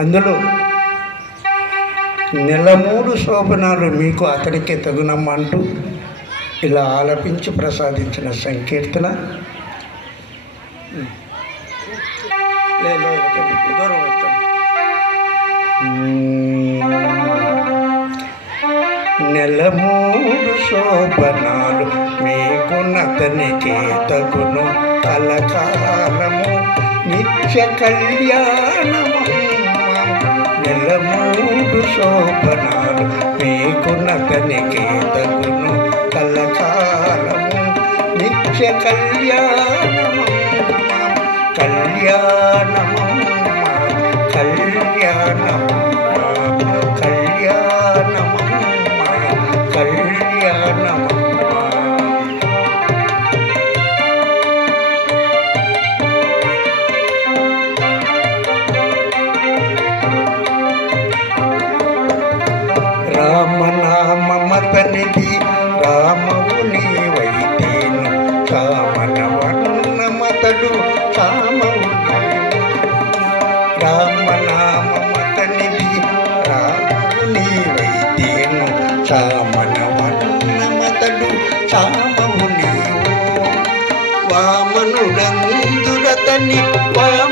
అందులో నెల మూడు శోభనాలు మీకు అతనికే తగునమ్మంటూ ఇలా ఆలపించి ప్రసాదించిన సంకీర్తన. నెల మూడు శోభనాలు మీకు నతనికే తగును. కలకాలము నిత్య కళ్యాణం నెల మూడు శోభనాలు మీకు నతనికి తగును కలకాలము నిత్య కళ్యాణము కళ్యాణము కళ్యాణము కళ్యాణ రామనామతనిది రామవు నీవైతేను కామన వర్ణమతడు కామవు రామనామతనిది రామవు నీవైతేను కామన వర్ణమతడు కామవు నీవు వామనుడందురతని వామ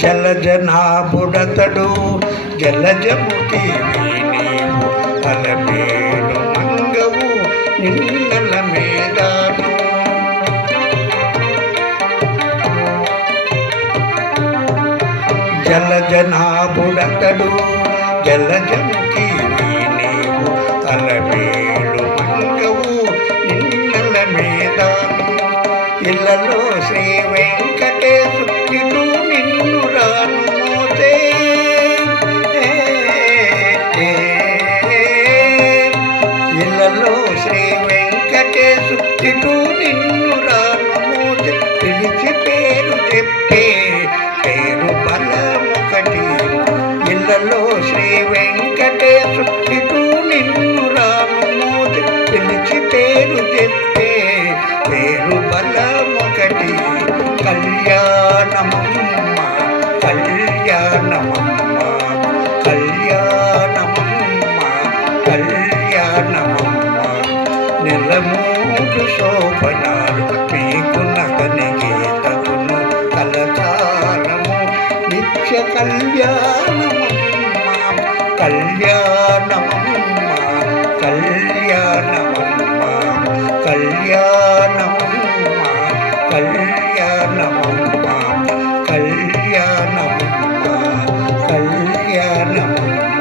జలజనాభుడతడు జలజముఖి నీవు అలమేలు మంగవు నిన్నల మేదాను. జలజనాభుడతడు జలజముఖి ఇళ్ళలో శ్రీ వెంకటేశుడు నిన్ను రాను మోసే ఇళ్ళలో శ్రీ వెంకటేశుడు నిన్ను రాను మోసే పిలిచి పేరు చెప్పే పేరు బలమొకటి ఇళ్ళలో శ్రీ వెంకటేశుడు పిలిచి పేరు చెప్పే పేరు బలమొకటి కళ్యాణమమ్మ కళ్యాణమమ్మ కళ్యాణమమ్మ కళ్యాణమమ్మ. నెలమూడు శోభనాలు మీకు నగనికి తగును కలకాలము నిత్య కళ్యాణమమ్మ కళ్యాణం Thank you.